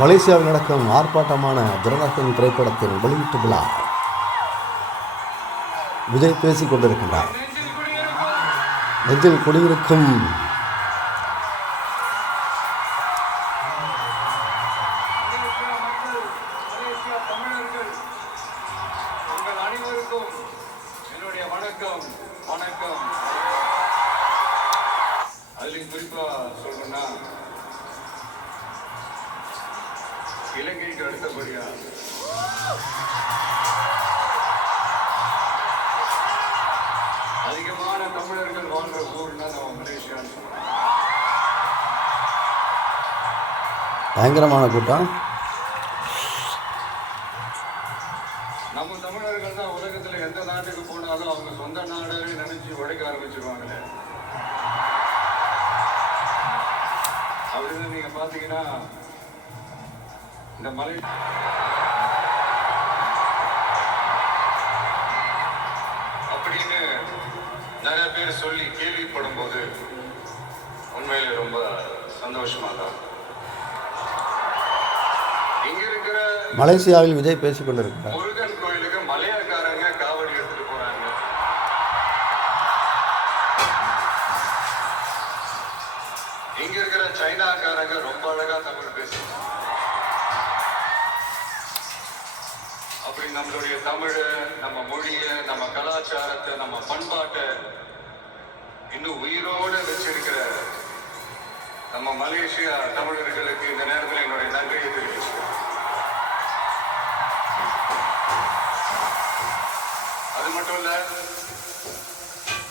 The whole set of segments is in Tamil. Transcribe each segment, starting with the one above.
மலேசியாவில் நடக்கும் ஆர்ப்பாட்டமான ஜனநாயகன் திரைப்படத்தின் வெளியீட்டு விழா. விஜய் பேசிக் கொண்டிருக்கின்றார். நெஞ்சில் குடியிருக்கும் என்னுடைய வணக்கம். அதுலயும் குறிப்பா சொல்லணும்னா, இலங்கைக்கு அடுத்தபடியா அதிகமான தமிழர்கள் வாழ்ற ஊர்னா நம்ம மலேசியான்னு சொல்றோம். பயங்கரமான கூட்டம். நம்ம தமிழர்கள் தான் உலகத்துல எந்த நாட்டுக்கு போனாலும் அவங்க சொந்த நாடாவே நினைச்சு உழைக்க ஆரம்பிச்சிருவாங்களே. அப்படின்னு நீங்க பாத்தீங்கன்னா இந்த மலை அப்படின்னு நிறைய பேர் சொல்லி கேள்விப்படும் போது உண்மையில ரொம்ப சந்தோஷமா தான். இங்க இருக்கிற மலேசியாவில் விஜய் பேசிக் கொண்டிருக்கிறார். முருகன் கோயிலுக்கு மலையாக்காரங்க காவடி எடுத்துட்டு போறாங்க. இங்க இருக்கிற சைனாக்காரங்க ரொம்ப அழகா தமிழ் பேசுறாங்க. அப்படி நம்மளுடைய தமிழ, நம்ம மொழிய, நம்ம கலாச்சாரத்தை, நம்ம பண்பாட்டை இன்னும் உயிரோடு வச்சிருக்கிற நம்ம மலேசியா தமிழர்களுக்கு இந்த நேரத்தில் என்னுடைய நன்றியை தெரிவிச்சுக்கிறேன். அது மட்டும் இல்ல,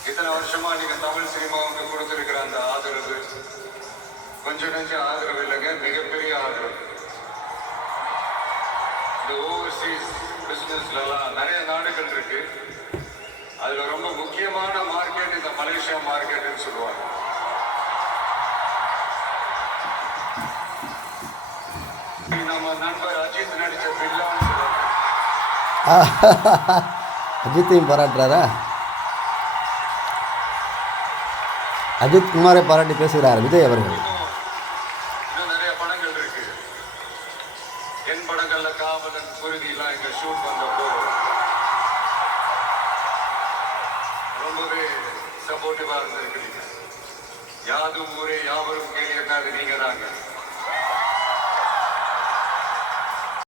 இத்தனை வருஷமா நீங்க தமிழ் சினிமாவுக்கு கொடுத்திருக்கிற அந்த ஆதரவு கொஞ்சம் நெஞ்சம் ஆதரவு இல்லைங்க, மிகப்பெரிய ஆதரவு. இந்த ஓவர்சீஸ் பிசினஸ்ல எல்லாம் நிறைய நாடுகள் இருக்கு. அதுல ரொம்ப முக்கியமான மார்க்கெட் இந்த மலேசியா மார்க்கெட்னு சொல்லுவாங்க. நம்ம நண்பர் அஜித் நடிச்ச பில்லான்னு சொல்லுவாங்க. அஜித்தையும் பாராட்டுறாரா? அஜித் குமாரை பாராட்டி பேசுகிறார் விஜய் அவர்கள். இன்னும் நிறைய படங்கள் இருக்கு. என் படங்கள்ல காவலன், குருதி எல்லாம் இங்க ஷூட் வந்தப்போ ரொம்பவே சப்போர்ட்டிவா இருந்திருக்கிறீங்க. யாதும் ஊரே யாவரும் கேள்விக்காக நீங்க தாங்க.